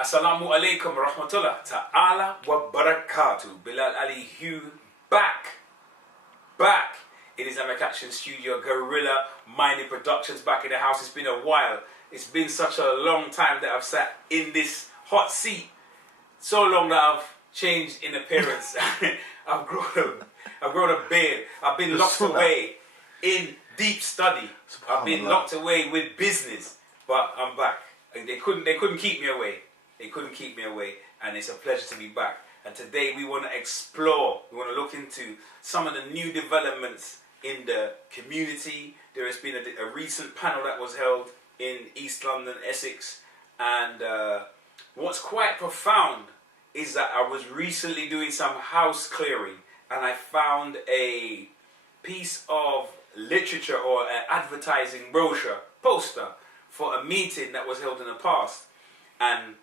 Assalamu alaikum wa rahmatullah ta'ala wa barakatuh. Bilal Ali Hugh back in Islamic Action Studio, Guerrilla Mining Productions back in the house. It's been a while. It's been such a long time that I've sat in this hot seat. So long that I've changed in appearance. I've grown a beard. I've been locked away in deep study. I've been locked away with business. But I'm back. They couldn't keep me away. They couldn't keep me away, and it's a pleasure to be back. And today we want to explore, we want to look into some of the new developments in the community. There has been a recent panel that was held in East London, Essex, and what's quite profound is that I was recently doing some house clearing, and I found a piece of literature or an advertising brochure, poster, for a meeting that was held in the past. And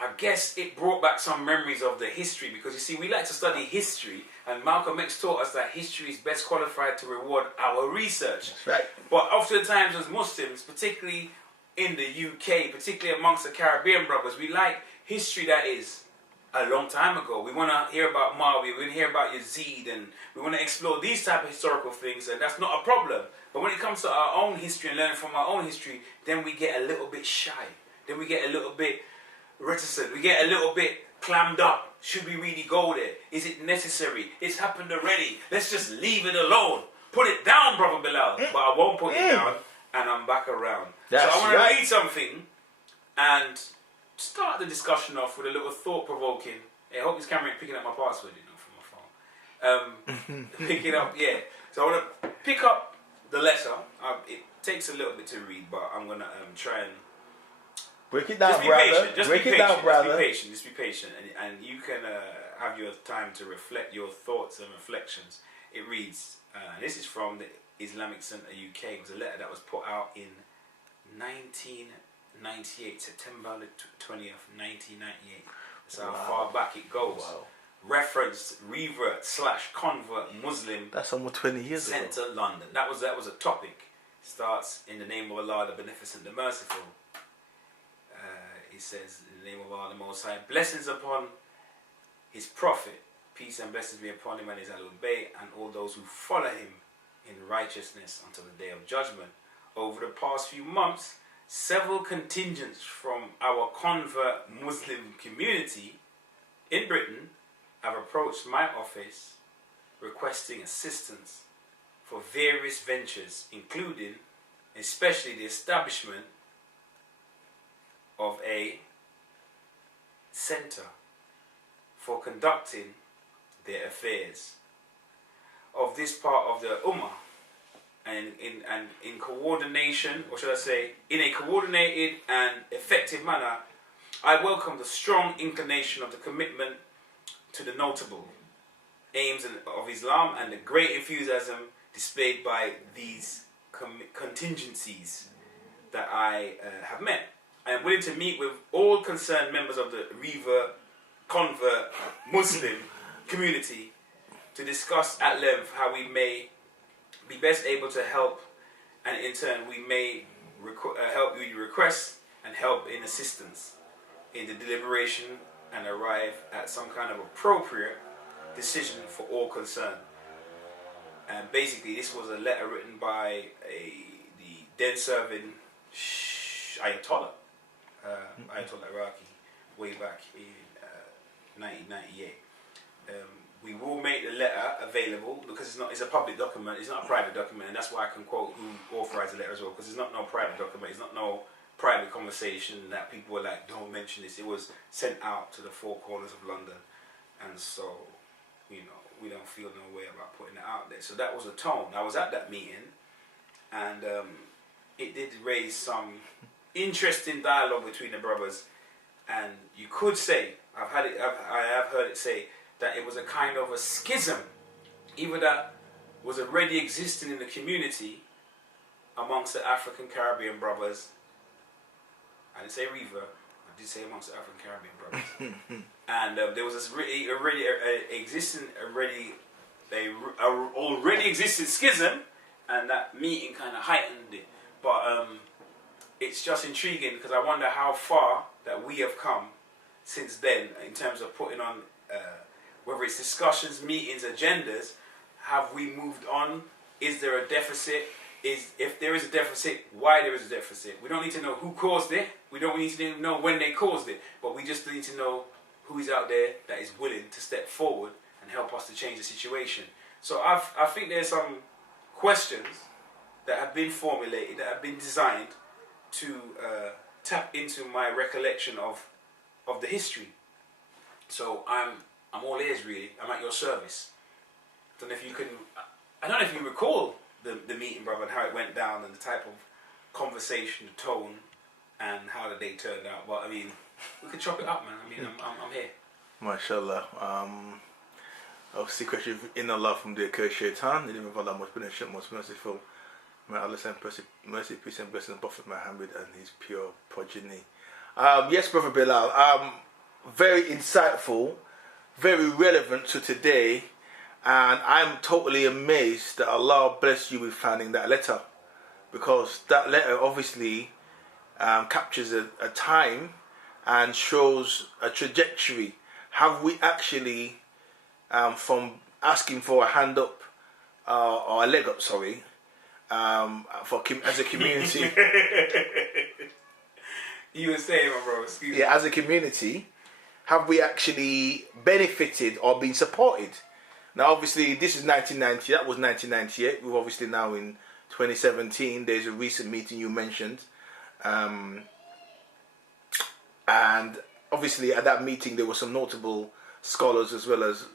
I guess it brought back some memories of the history, because you see, we like to study history, and Malcolm X taught us that history is best qualified to reward our research. That's right. But oftentimes as Muslims, particularly in the UK, particularly amongst the Caribbean brothers, we like history that is a long time ago. We want to hear about Muawiyah, we want to hear about Yazid, and we want to explore these type of historical things, and that's not a problem. But when it comes to our own history and learning from our own history, then we get a little bit shy. Then we get a little bit reticent. We get a little bit clammed up. Should we really go there? Is it necessary? It's happened already. Let's just leave it alone. Put it down, Brother Bilal. But I won't put it down, and I'm back around. That's so I want to read something and start the discussion off with a little thought-provoking. I hope this camera ain't picking up my password, from my phone. Pick it up, yeah. So I want to pick up the letter. It takes a little bit to read, but I'm going to try and break it down, brother. Just be patient. Just be patient, and you can have your time to reflect your thoughts and reflections. It reads, this is from the Islamic Center UK. It was a letter that was put out in 1998, September the 20th, 1998. That's how far back it goes. Wow. Referenced revert/convert Muslim. That's almost 20 years ago. Centre London. That was a topic. Starts in the name of Allah, the Beneficent, the Merciful. He says, in the name of Allah, the Most High, blessings upon His Prophet, peace and blessings be upon him and his Ahlul Bayt, and all those who follow him in righteousness until the day of judgment. Over the past few months, several contingents from our convert Muslim community in Britain have approached my office requesting assistance for various ventures, including especially the establishment of a centre for conducting their affairs of this part of the Ummah, and in coordination, or should I say, in a coordinated and effective manner. I welcome the strong inclination of the commitment to the notable aims of Islam and the great enthusiasm displayed by these contingencies that I have met. I am willing to meet with all concerned members of the convert Muslim community to discuss at length how we may be best able to help, and in turn we may help you request and help in assistance in the deliberation and arrive at some kind of appropriate decision for all concerned. And basically this was a letter written by the then serving Ayatollah Iraqi way back in 1998. We will make the letter available because it's a public document. It's not a private document, and that's why I can quote who authorized the letter as well, because it's not no private document. It's not no private conversation that people were like, don't mention this. It was sent out to the four corners of London, and so we don't feel no way about putting it out there. So that was a tone. I was at that meeting, and it did raise some interesting dialogue between the brothers, and you could say I have heard it say that it was a kind of a schism, either that was already existing in the community amongst the African Caribbean brothers. I didn't say Reaver, I did say amongst the African Caribbean brothers, and there was this already existing schism, and that meeting kind of heightened it. But it's just intriguing because I wonder how far that we have come since then in terms of putting on, whether it's discussions, meetings, agendas? Have we moved on? Is there a deficit? If there is a deficit, why there is a deficit? We don't need to know who caused it. We don't need to know when they caused it. But we just need to know who is out there that is willing to step forward and help us to change the situation. So I think there's some questions that have been formulated, that have been designed to tap into my recollection of the history. So I'm all ears, really. I'm at your service. I don't know if you recall the meeting, brother, and how it went down, and the type of conversation, the tone, and how the day turned out. But I mean, we could chop it up, man. I mean, I'm here. MashaAllah. Obviously, question in Allah from the Kurd Shaitan. The name of Allah most beneficent, most merciful. May Allah send mercy, peace, and blessing on Prophet Muhammad and his pure progeny. Yes, Brother Bilal. Very insightful, very relevant to today. And I'm totally amazed that Allah blessed you with finding that letter, because that letter obviously captures a time and shows a trajectory. Have we actually, from asking for a hand up or a leg up, sorry, as a community? You were saying, my bro, excuse me. Yeah, as a community, have we actually benefited or been supported? Now, obviously, this is 1990. That was 1998. We're obviously now in 2017. There's a recent meeting you mentioned. And obviously, at that meeting, there were some notable scholars as well as,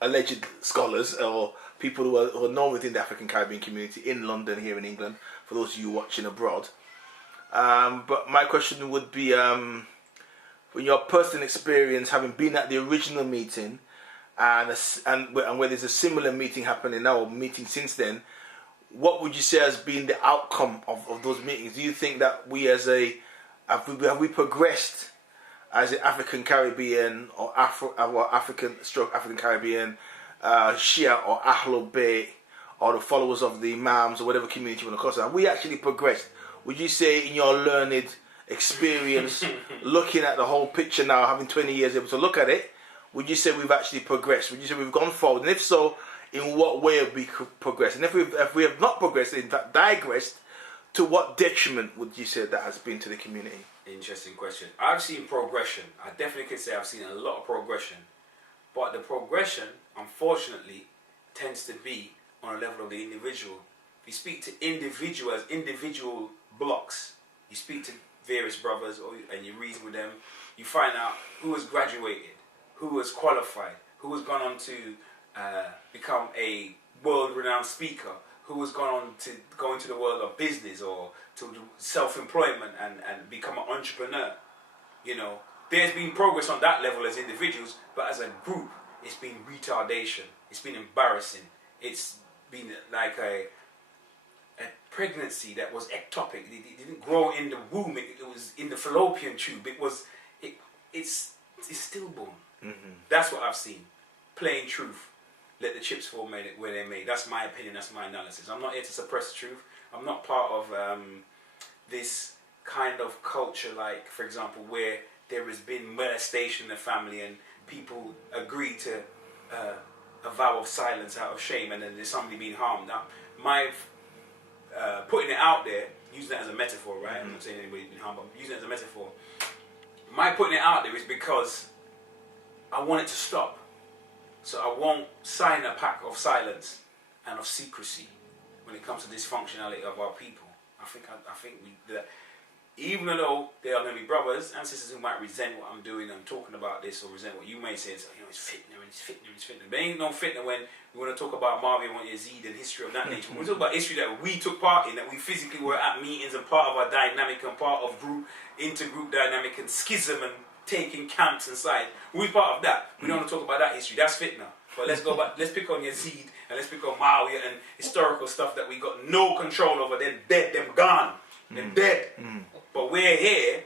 alleged scholars or people who are known within the African Caribbean community in London, here in England, for those of you watching abroad. But my question would be, from your personal experience, having been at the original meeting, and where there's a similar meeting happening now, or meeting since then, what would you say has been the outcome of those meetings? Do you think that we have we progressed as an African Caribbean or African Caribbean Shia or Ahlul Bayt, or the followers of the Imams or whatever community you want to call it? Have we actually progressed? Would you say, in your learned experience, looking at the whole picture now, having 20 years able to look at it, would you say we've actually progressed? Would you say we've gone forward? And if so, in what way have we progressed? And if we have not progressed, in fact digressed, to what detriment would you say that has been to the community? Interesting question. I've seen progression. I definitely could say I've seen a lot of progression. But the progression, unfortunately, tends to be on a level of the individual. If you speak to individuals, individual blocks, you speak to various brothers and you reason with them, you find out who has graduated, who has qualified, who has gone on to become a world-renowned speaker, who has gone on to go into the world of business or to do self-employment and become an entrepreneur. You know, there's been progress on that level as individuals, but as a group, it's been retardation. It's been embarrassing. It's been like a pregnancy that was ectopic. It didn't grow in the womb. It was in the fallopian tube. It's stillborn. Mm-hmm. That's what I've seen. Plain truth. Let the chips fall where they're made. That's my opinion. That's my analysis. I'm not here to suppress the truth. I'm not part of this kind of culture, like, for example, where there has been molestation in the family and people agree to a vow of silence out of shame, and then there's somebody being harmed. Now, my putting it out there, using that as a metaphor, right? Mm-hmm. I'm not saying anybody's been harmed, but I'm using it as a metaphor. My putting it out there is because I want it to stop. So I won't sign a pact of silence and of secrecy when it comes to dysfunctionality of our people. I think that even though there are going to be brothers and sisters who might resent what I'm doing and talking about this, or resent what you may say, it's fitna, it's fitna, it's fitna. There ain't no fitna when we want to talk about Marvin and Yazid and history of that nature. When we talk about history that we took part in, that we physically were at meetings and part of our dynamic and part of intergroup dynamic and schism and taking camps and sides. We're part of that. We don't want to talk about that history. That's fitna. But let's go back. Let's pick on Yazid and let's pick on Muawiyah and historical stuff that we got no control over. They're dead. They're gone. They're dead. But we're here,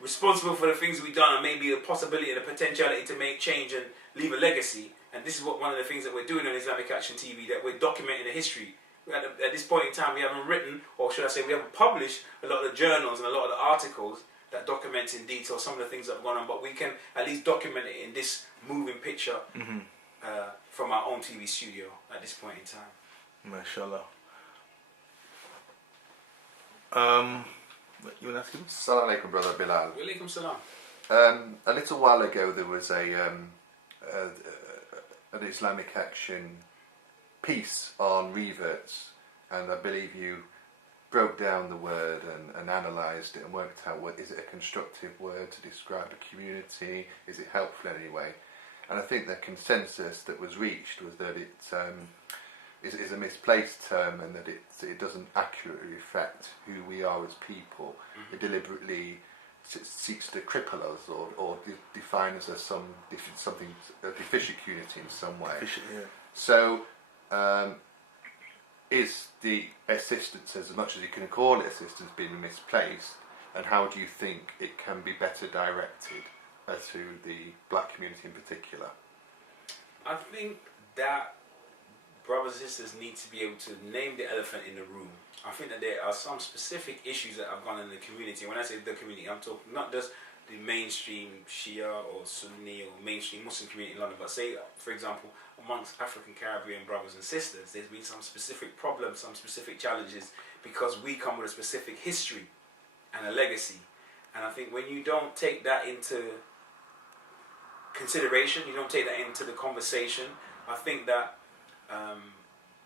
responsible for the things we've done, and maybe a possibility and a potentiality to make change and leave a legacy. And this is one of the things that we're doing on Islamic Action TV, that we're documenting the history. At this point in time, we haven't written, or should I say, we haven't published a lot of the journals and a lot of the articles that document in detail some of the things that have gone on, but we can at least document it in this moving picture from our own TV studio at this point in time. MashaAllah. You want to ask him? Assalamu alaikum, brother Bilal. Wa alaikum salam. A little while ago there was an Islamic Action piece on reverts, and I believe you broke down the word and analysed it and worked out is it a constructive word to describe a community, is it helpful in any way? And I think the consensus that was reached was that it is a misplaced term, and that it doesn't accurately reflect who we are as people. It deliberately seeks to cripple us or define us as something a deficient unity in some way. So is the assistance, as much as you can call it assistance, being misplaced, and how do you think it can be better directed to the black community in particular? I think that brothers and sisters need to be able to name the elephant in the room. I think that there are some specific issues that have gone in the community. When I say the community, I'm talking not just the mainstream Shia or Sunni or mainstream Muslim community in London, but say, for example, amongst African Caribbean brothers and sisters, there's been some specific problems, some specific challenges, because we come with a specific history and a legacy. And I think when you don't take that into consideration, you don't take that into the conversation, I think that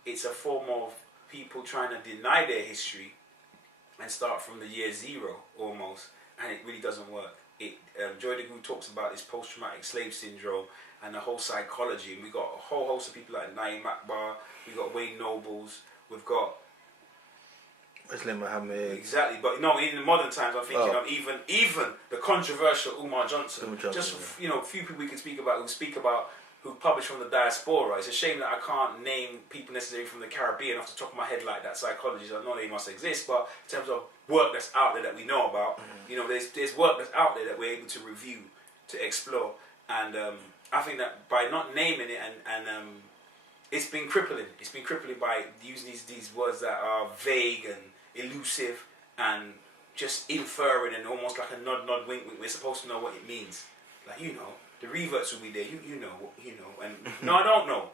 it's a form of people trying to deny their history and start from the year zero almost, and it really doesn't work. Joy DeGroot talks about this post-traumatic slave syndrome and the whole psychology, and we've got a whole host of people like Naeem Akbar, we've got Wayne Nobles, we've got Islam Muhammad. Exactly, but in the modern times, I'm thinking of even the controversial Umar Johnson. Just a few people we can speak about who publish from the diaspora. It's a shame that I can't name people necessarily from the Caribbean off the top of my head like that. Psychologists, I know they must exist, but in terms of work that's out there that we know about, there's work that's out there that we're able to review, to explore, and I think that by not naming it and it's been crippling. It's been crippling by using these words that are vague and elusive and just inferring and almost like a nod, wink. We're supposed to know what it means, like the reverts will be there. You know, and no, I don't know.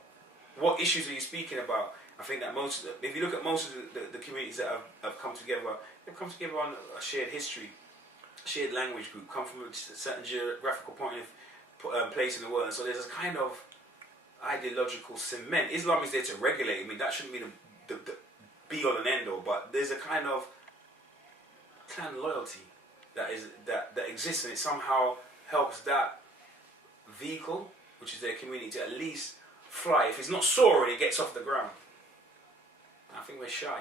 What issues are you speaking about? I think that if you look at most of the communities that have come together, they've come together on a shared history, shared language group, come from a certain geographical place in the world, and so there's a kind of ideological cement. Islam is there to regulate. I mean, that shouldn't be the be all and end all, but there's a kind of clan loyalty that exists, and it somehow helps that vehicle, which is their community, to at least fly. If it's not soaring, it gets off the ground. And I think we're shy,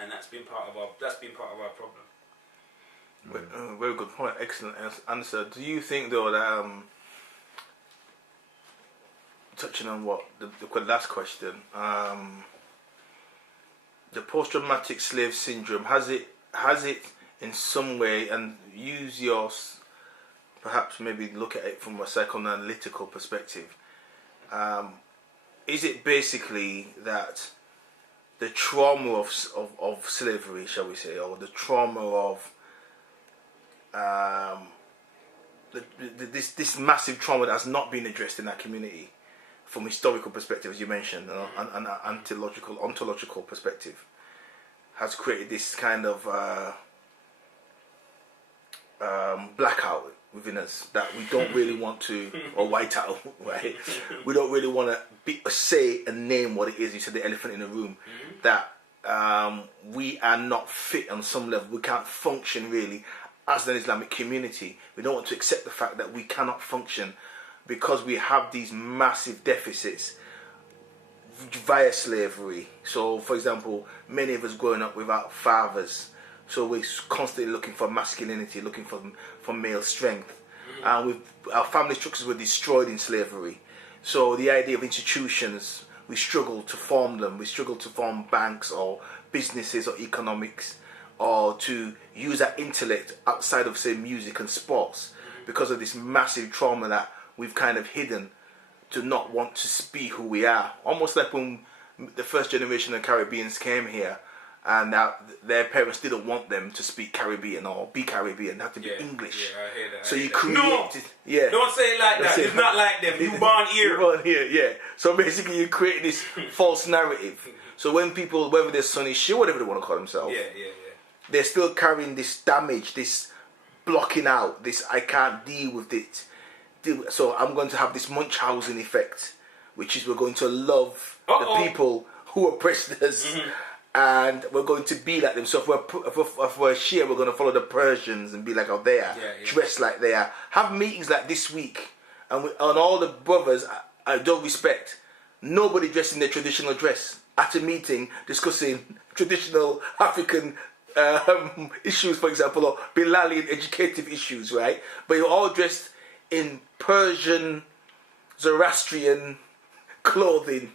and that's been part of our problem. Very good point. Excellent answer. Do you think though that touching on what the last question, the post-traumatic slave syndrome, has it in some way, and use yours, perhaps maybe look at it from a psychoanalytical perspective, is it basically that the trauma of slavery, shall we say, or the trauma of this massive trauma that has not been addressed in that community from historical perspective, as you mentioned, and an ontological perspective, has created this kind of blackout within us that we don't really want to, or whiteout, right? We don't really want to say and name what it is. You said the elephant in the room, that we are not fit on some level. We can't function really as an Islamic community. We don't want to accept the fact that we cannot function because we have these massive deficits via slavery. So, for example, many of us growing up without fathers, so we're constantly looking for masculinity, looking for male strength. And our family structures were destroyed in slavery. So the idea of institutions, we struggle to form them. We struggle to form banks or businesses or economics, or to use our intellect outside of, say, music and sports, because of this massive trauma that we've kind of hidden, to not want to be who we are. Almost like when the first generation of Caribbeans came here, and now their parents didn't want them to speak Caribbean or be Caribbean. They had to be English. Yeah, I hear that. So you created... No! Don't say it like that. It's not like them. You born here. You born here, yeah. So basically you create this false narrative. So when people, whether they're Sunni, Shia, whatever they want to call themselves, they're still carrying this damage, this blocking out, this I can't deal with it. So I'm going to have this Munchausen effect, which is we're going to love the people who oppressed us, and we're going to be like them. So if we're Shia, we're going to follow the Persians and be like how they are, dress like they are. Have meetings like this week, and all the brothers I don't respect. Nobody dressed in their traditional dress at a meeting discussing traditional African issues, for example, or Bilalian educative issues, right? But you're all dressed in Persian, Zoroastrian clothing.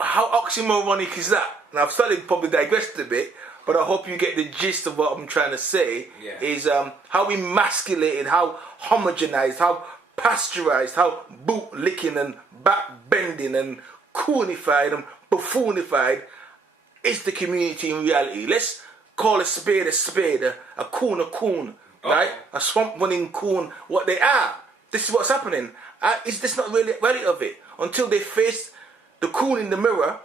How oxymoronic is that? Now I've started probably digressed a bit, but I hope you get the gist of what I'm trying to say. Is how emasculated, how homogenized, how pasteurized, how boot-licking and back-bending and coonified and buffoonified is the community in reality. Let's call a spade, a coon, right? A swamp-running coon, what they are. This is what's happening. Is this not really ready of it? Until they face the coon in the mirror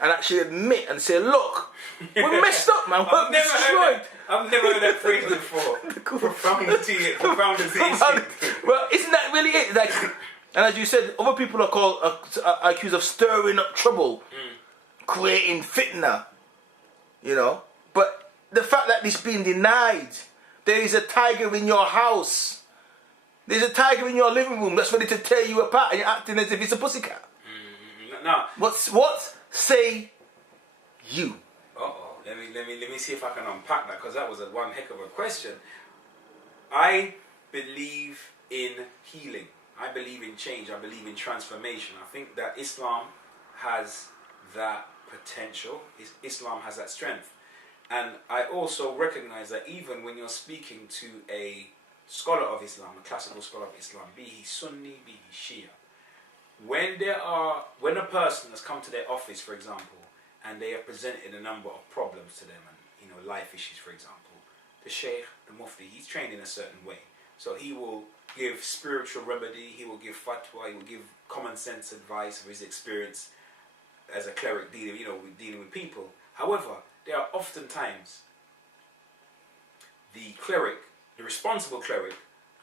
and actually admit and say, look, we're messed up, man. We're destroyed. I've never heard that phrase before. Profundity. Well, isn't that really it? Like, and as you said, other people are accused of stirring up trouble, creating fitna, you know. But the fact that this being denied, there is a tiger in your house. There's a tiger in your living room that's ready to tear you apart, and you're acting as if it's a pussycat. Now, what say you? Let me see if I can unpack that, because that was one heck of a question. I believe in healing. I believe in change. I believe in transformation. I think that Islam has that potential. Islam has that strength. And I also recognize that even when you're speaking to a scholar of Islam, a classical scholar of Islam, be he Sunni, be he Shia, when a person has come to their office, for example, and they have presented a number of problems to them, and life issues, for example, the Sheikh, the Mufti, he's trained in a certain way. So he will give spiritual remedy, he will give fatwa, he will give common sense advice of his experience as a cleric dealing with people. However, there are often times the responsible cleric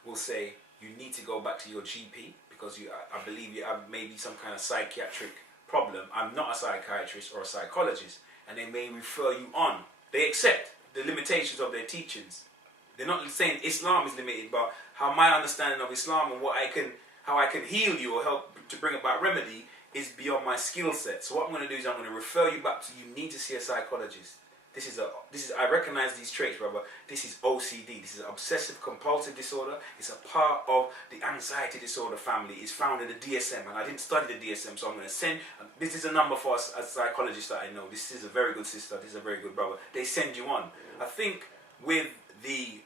will say, you need to go back to your GP because I believe you have maybe some kind of psychiatric problem. I'm not a psychiatrist or a psychologist, and they may refer you on. They accept the limitations of their teachings. They're not saying Islam is limited, but how my understanding of Islam and how I can heal you or help to bring about remedy is beyond my skill set. So what I'm going to do is I'm going to refer you back to, you need to see a psychologist. I recognize these traits, brother. This is OCD. This is an obsessive compulsive disorder. It's a part of the anxiety disorder family. It's found in the DSM, and I didn't study the DSM, so I'm going to send. This is a number for a psychologist that I know. This is a very good sister. This is a very good brother. They send you on. I think with the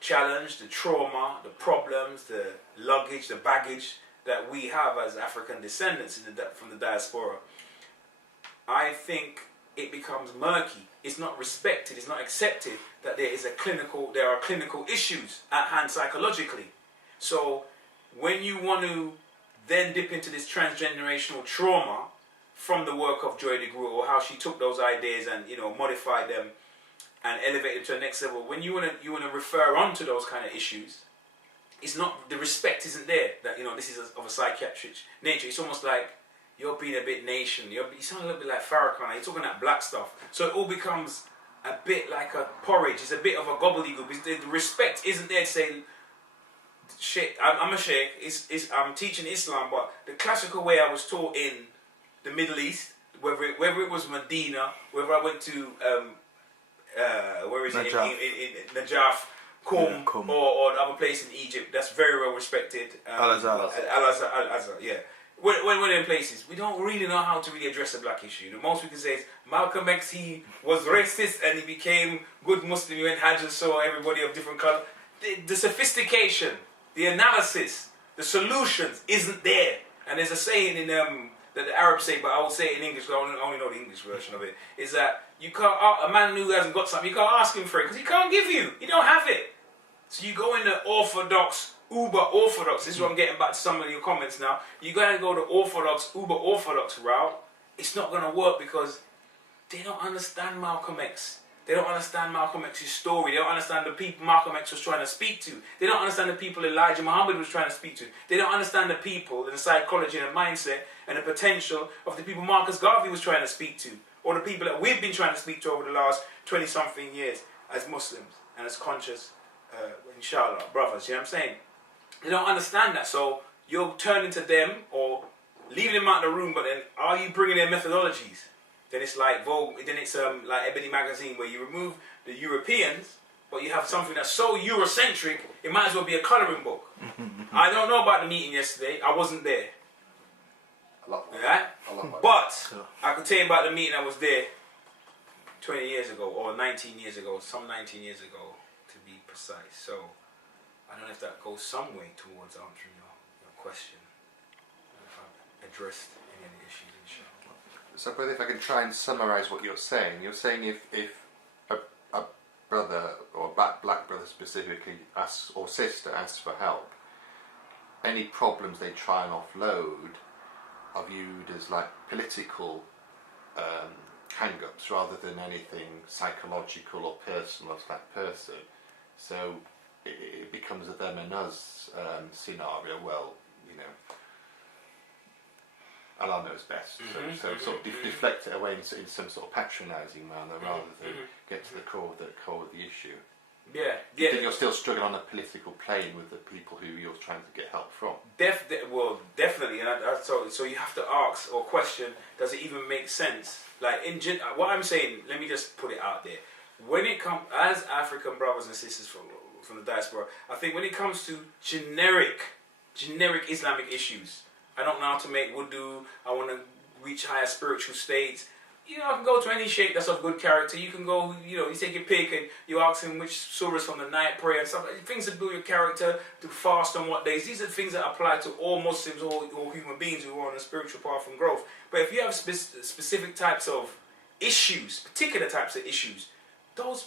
challenge, the trauma, the problems, the luggage, the baggage that we have as African descendants from the diaspora, I think it becomes murky. It's not respected, it's not accepted that there are clinical issues at hand psychologically. So when you want to then dip into this transgenerational trauma from the work of Joy DeGruy, or how she took those ideas and modified them and elevated them to the next level, when you want to refer on to those kind of issues, it's not, the respect isn't there that this is of a psychiatric nature. It's almost like you're being a bit nation. You sound a little bit like Farrakhan. You're talking that black stuff. So it all becomes a bit like a porridge. It's a bit of a gobbledygook. The respect isn't there to say, shit, I'm a sheikh. I'm teaching Islam, but the classical way I was taught in the Middle East, whether it was Medina, whether I went to Najaf. In Najaf, Qum, or other place in Egypt, that's very well respected. Al-Azhar, yeah. When in places, we don't really know how to really address a black issue. The most we can say is Malcolm X, he was racist and he became good Muslim. He went Hajj and saw everybody of different colour. The sophistication, the analysis, the solutions isn't there. And there's a saying in that the Arabs say, but I will say it in English because I only know the English version of it, is that you can't, a man who hasn't got something, you can't ask him for it because he can't give you. You don't have it. So you go in the orthodox, uber orthodox, this is what I'm getting back to some of your comments now, you gotta go the orthodox, uber orthodox route. It's not gonna work because they don't understand Malcolm X. They don't understand Malcolm X's story. They don't understand the people Malcolm X was trying to speak to. They don't understand the people Elijah Muhammad was trying to speak to. They don't understand the people and the psychology and the mindset and the potential of the people Marcus Garvey was trying to speak to, or the people that we've been trying to speak to over the last 20-something years as Muslims and as conscious, inshallah, brothers, you know what I'm saying? They don't understand that, so you're turning to them or leaving them out of the room, but then are you bringing their methodologies? Then it's like Vogue, then it's like Ebony Magazine, where you remove the Europeans, but you have something that's so Eurocentric, it might as well be a colouring book. I don't know about the meeting yesterday, I wasn't there. I love that. Right? I love that. But I could tell you about the meeting I was there 20 years ago, or 19 years ago, some 19 years ago to be precise. So I don't know if that goes some way towards answering your question. If I've addressed any of the issues, inshallah. So, brother, if I can try and summarise what you're saying if a brother, or a black brother specifically, asks, or sister asks for help, any problems they try and offload are viewed as like political hang-ups rather than anything psychological or personal of that person. So it becomes a them and us scenario. Well, you know, Allah knows best. So sort of deflect it away in some sort of patronising manner rather than get to the core of the issue. Yeah, You think you're still struggling on a political plane with the people who you're trying to get help from? Well, definitely. And so you have to ask or question: does it even make sense? Like what I'm saying, let me just put it out there. When it comes, as African brothers and sisters from the diaspora, I think when it comes to generic Islamic issues, I don't know how to make wudu, I want to reach higher spiritual states. You know, I can go to any sheikh that's of good character. You can go, you know, you take your pick and you ask him which surahs from the night prayer and stuff. Things that build your character, to fast on what days. These are things that apply to all Muslims, all human beings who are on a spiritual path and growth. But if you have specific types of issues, particular types of issues, those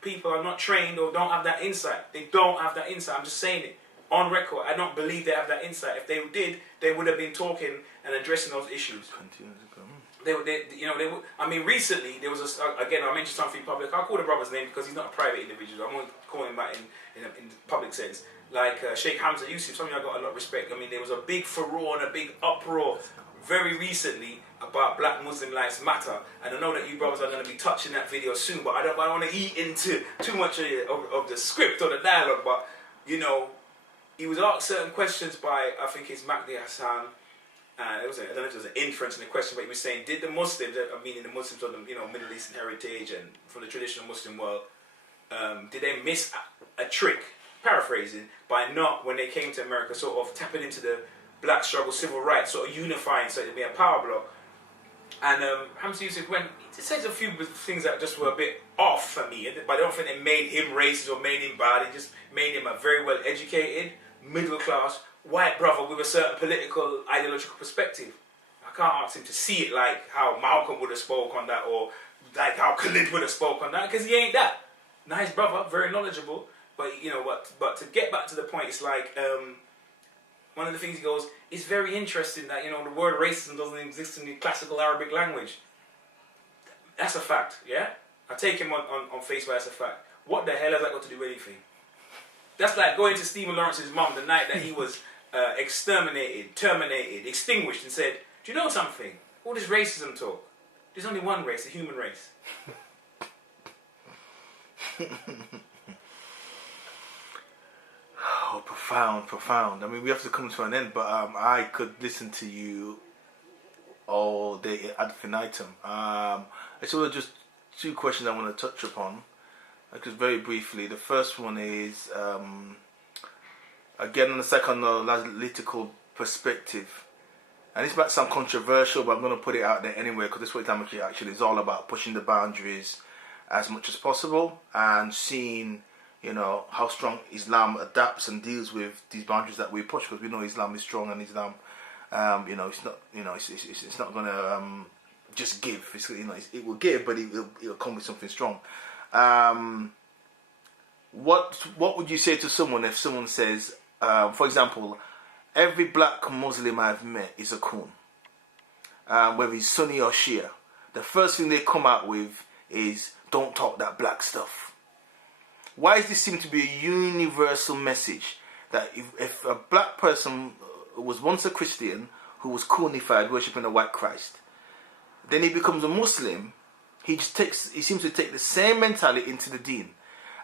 people are not trained or don't have that insight. They don't have that insight. I'm just saying it. On record, I don't believe they have that insight. If they did, they would have been talking and addressing those issues. I mean, recently there was again, I mentioned something in public. I'll call the brother's name because he's not a private individual. I'm only calling him out in public sense. Like Sheikh Hamza Yusuf, something I got a lot of respect. I mean, there was a big furore and a big uproar very recently about Black Muslim Lives Matter, and I know that you brothers are going to be touching that video soon. But I don't want to eat into too much of the script or the dialogue. But you know, he was asked certain questions by, I think it's Mahdi Hassan. I don't know if there was an inference in the question, but he was saying, did the Muslims, I mean, the Muslims of the Middle Eastern heritage and from the traditional Muslim world, did they miss a trick, paraphrasing, by not, when they came to America, sort of tapping into the black struggle, civil rights, sort of unifying so it'd be a power block? And Hamza Yusuf he says a few things that just were a bit off for me, but I don't think it made him racist or made him bad. It just made him a very well educated, middle class, white brother with a certain political, ideological perspective. I can't ask him to see it like how Malcolm would have spoke on that, or like how Khalid would have spoke on that, because he ain't that. Nice brother, very knowledgeable, but you know what? But to get back to the point, it's like one of the things he goes, it's very interesting that, you know, the word racism doesn't exist in the classical Arabic language. That's a fact, yeah? I take him on face value as a fact. What the hell has that got to do with anything? That's like going to Stephen Lawrence's mum the night that he was exterminated, terminated, extinguished, and said, do you know something? All this racism talk, there's only one race, the human race. Oh, profound. I mean, we have to come to an end, but I could listen to you all day ad infinitum. It's all just two questions I want to touch upon. Because very briefly, the first one is, again, on the psychoanalytical perspective, and this might sound controversial, but I'm going to put it out there anyway, because this is what Islamic actually is all about, pushing the boundaries as much as possible, and seeing, you know, how strong Islam adapts and deals with these boundaries that we push, because we know Islam is strong and Islam It's not, it's not gonna just give. It's, it will give, but it'll come with something strong. What would you say to someone if someone says, for example, every black Muslim I've met is a coon, whether he's Sunni or Shia? The first thing they come out with is, don't talk that black stuff. Why does this seem to be a universal message that if a black person was once a Christian who was coonified, worshipping a white Christ, then he becomes a Muslim, he seems to take the same mentality into the deen.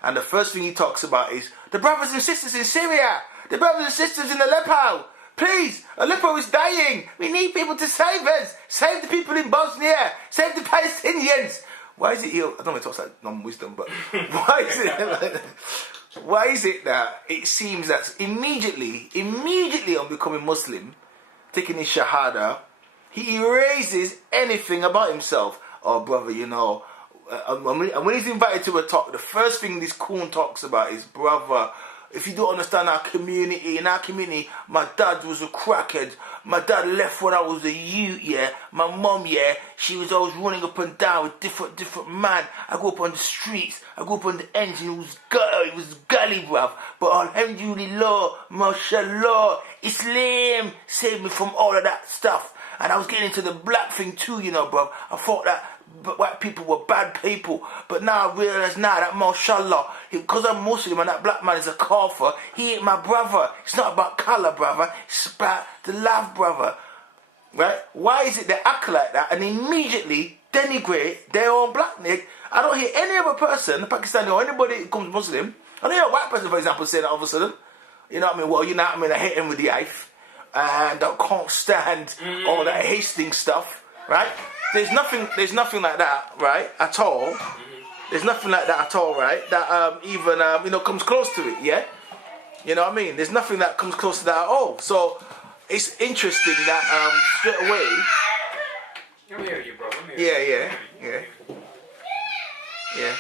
And the first thing he talks about is the brothers and sisters in Syria, the brothers and sisters in Aleppo. Please, Aleppo is dying. We need people to save us. Save the people in Bosnia. Save the Palestinians. Why is it here? I don't know if it talks like non-wisdom, but why is it that it seems that immediately on becoming Muslim, taking his Shahada, he erases anything about himself? Oh, brother, and when he's invited to a talk, the first thing this coon talks about is, brother, if you don't understand our community, in our community, my dad was a crackhead. My dad left when I was a youth, yeah. My mum, yeah, she was always running up and down with different man. I grew up on the streets. I grew up on the engine. It was gully, bruv. But alhamdulillah, mashallah, Islam saved me from all of that stuff. And I was getting into the black thing too, bruv. I thought that white people were bad people, but now I realise that mashallah, because I'm Muslim and that black man is a kafir, he ain't my brother. It's not about colour, brother, it's about the love, brother. Right? Why is it they act like that and immediately denigrate their own blackness? I don't hear any other person, Pakistani or anybody who comes Muslim, I don't hear a white person, for example, say that all of a sudden. You know what I mean? Well, I hate him with the knife, and I can't stand all that hasting stuff, right? There's nothing like that, right, at all. There's nothing like that at all, right, that even comes close to it, yeah? You know what I mean? There's nothing that comes close to that at all. So it's interesting that straight away. I'm hearing you, bro. Yeah.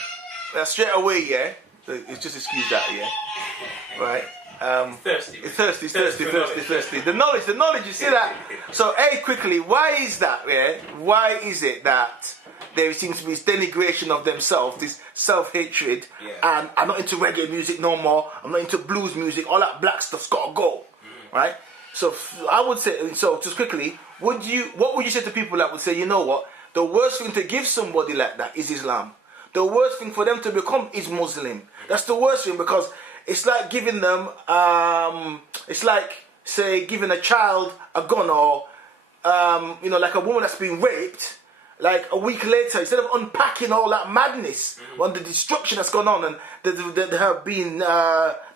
That straight away, yeah. So it's just excuse that, yeah. Right. Thirsty. It's thirsty. The knowledge, you see that? So, quickly, why is that, yeah? Why is it that there seems to be this denigration of themselves, this self-hatred, and I'm not into reggae music no more, I'm not into blues music, all that black stuff's got to go, right? So, I would say, just quickly, what would you say to people that would say, you know what, the worst thing to give somebody like that is Islam. The worst thing for them to become is Muslim. That's the worst thing, because it's like giving them, it's like, say, giving a child a gun, or, like a woman that's been raped, like a week later, instead of unpacking all that madness, on the destruction that's gone on, and her being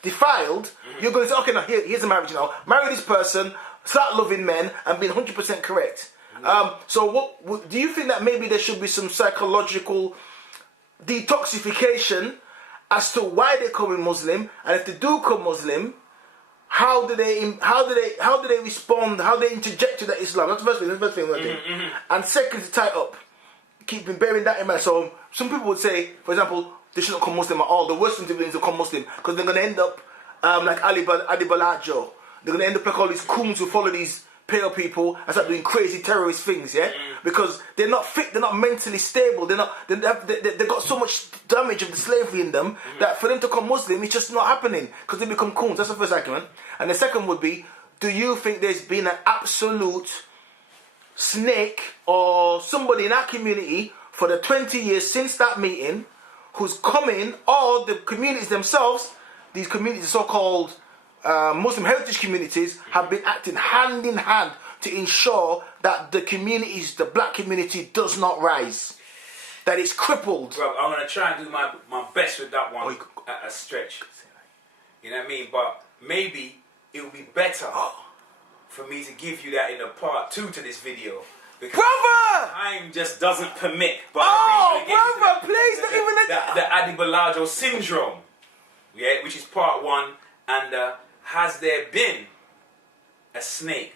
defiled, you're going to say, okay, now here's a marriage now. Marry this person, start loving men, and being 100% correct. So what do you think that maybe there should be some psychological detoxification as to why they come in Muslim, and if they do come Muslim, how do they respond? How they interject to that Islam? That's the first thing. And second, to tie up, bearing that in mind. So some people would say, for example, they shouldn't come Muslim at all. The worst thing to do is to come Muslim, because they're going to end up like Ali Balajo. They're going to end up like all these coons who follow these pale people and start doing crazy terrorist things, yeah? Because they're not fit, they're not mentally stable, they've got so much damage of the slavery in them that for them to come Muslim, it's just not happening, because they become coons. That's the first argument. And the second would be, do you think there's been an absolute snake or somebody in our community for the 20 years since that meeting who's come in, or the communities themselves, these communities, so-called Muslim heritage communities, have been acting hand in hand to ensure that the black community does not rise, that it's crippled? Bro, I'm going to try and do my best with that one at a stretch. You know what I mean? But maybe it would be better for me to give you that in a part 2 to this video. Because brother! Time just doesn't permit. But brother, please, not even the Adibalajo syndrome, yeah, which is part 1, and has there been a snake?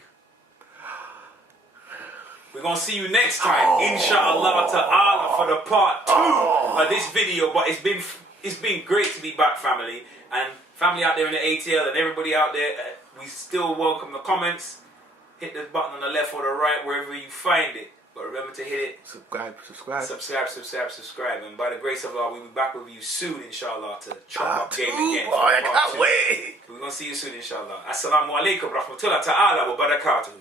We're going to see you next time, inshallah ta'ala, for the part 2 of this video. But it's been great to be back, family. And family out there in the ATL and everybody out there, we still welcome the comments. hit the button on the left or the right, wherever you find it. But remember to hit it. Subscribe. Subscribe. And by the grace of Allah, we'll be back with you soon, inshallah, to chop up game again. Boy, I can't wait. We're going to see you soon, inshallah. Assalamu alaikum, rahmatullah ta'ala wa barakatuh.